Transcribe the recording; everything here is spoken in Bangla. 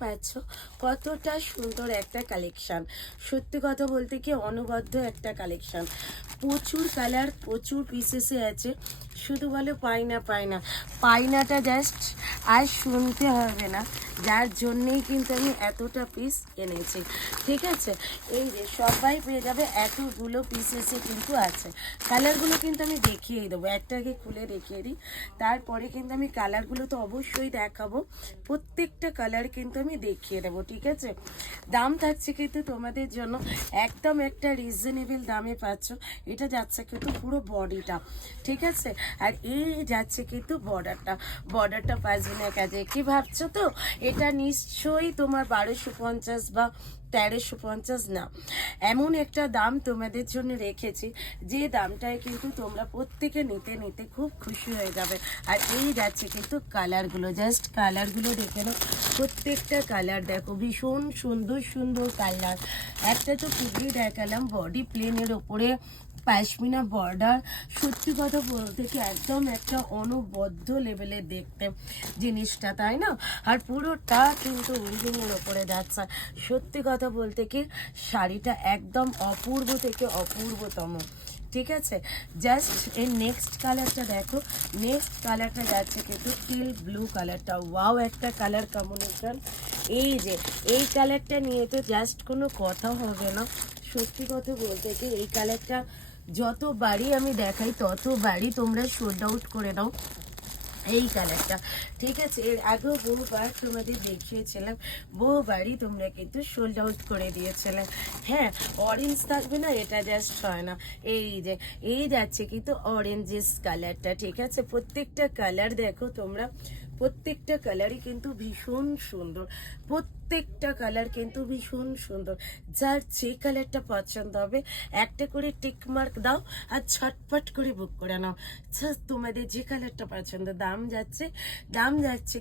পাচ্ছ কতটা সুন্দর একটা কালেকশন। সত্যি কথা বলতে কি অনবদ্য একটা কালেকশন, প্রচুর কালার, প্রচুর পিসেসে আছে। শুধু বলে পাই না, পাইনাটা জাস্ট আর শুনতে হবে না, যার জন্যেই কিন্তু আমি এতটা পিস এনেছি। ঠিক আছে, এই যে সবাই পেয়ে যাবে, এতগুলো পিসেসে কিন্তু আছে। কালারগুলো কিন্তু আমি দেখিয়েই দেবো, একটা আগে খুলে দেখিয়ে দিই, তারপরে কিন্তু আমি কালারগুলো তো অবশ্যই দেখাবো। প্রত্যেকটা কালার কিন্তু আমি দেখিয়ে দেবো। ঠিক আছে, দাম থাকছে কিন্তু তোমাদের জন্য একদম একটা রিজনেবল দামে পাচ্ছ। এটা যাচ্ছে কিন্তু পুরো বডিটা, ঠিক আছে, আর এই যাচ্ছে কিন্তু বর্ডারটা পাঁচবিনের কাজে। কি ভাবছো তো এটা নিশ্চয়ই তোমার 1250 বা 1350 না, এমন একটা দাম তোমাদের জন্য রেখেছি যে দামটায় কিন্তু তোমরা প্রত্যেকে নিতে নিতে খুব খুশি হয়ে যাবে। আর এই যাচ্ছে কিন্তু কালারগুলো, জাস্ট কালারগুলো দেখে নাও, প্রত্যেকটা কালার দেখো, ভীষণ সুন্দর সুন্দর কালার। একটা তো খুবই দেখালাম বডি প্লেনের ওপরে পাশমিনা বর্ডার। সত্যি কথা বলতে কি একদম একটা অনবদ্য লেভেলের দেখতে জিনিসটা, তাই না? আর পুরোটা কিন্তু উইভিংয়ের ওপরে যাচ্ছে। সত্যি কথা বলতে কি শাড়িটা একদম অপূর্ব থেকে অপূর্বতম। ঠিক আছে, জাস্ট এর নেক্সট কালারটা দেখো, নেক্সট কালারটা যাচ্ছে কিন্তু টিল ব্লু কালারটা। ওয়াও, একটা কালার কম্বিনেশন। এই যে এই কালারটা নিয়ে তো জাস্ট কোনো কথা হবে না। সত্যি কথা বলতে কি এই কালারটা যতবারই আমি দেখাই ততবারই তোমরা সোল্ড আউট করে দাও এই কালারটা। ঠিক আছে, এর আগেও বহুবার তোমাদের দেখিয়েছিলাম, বহুবারই তোমরা কিন্তু সোল্ড আউট করে দিয়েছিলে। হ্যাঁ, অরেঞ্জ থাকবে না, এটা জাস্ট হয় না। এই যে এই যাচ্ছে কিন্তু অরেঞ্জেস কালারটা। ঠিক আছে, প্রত্যেকটা কালার দেখো তোমরা, প্রত্যেকটা কালারই কিন্তু ভীষণ সুন্দর, প্রত্যেকটা কালার কিন্তু ভীষণ সুন্দর। যার যে কালারটা পছন্দ হবে একটা করে টিক মার্ক দাও আর ছটফট করে বুক করে নাও। তোমাদের যে কালারটা পছন্দ। দাম যাচ্ছে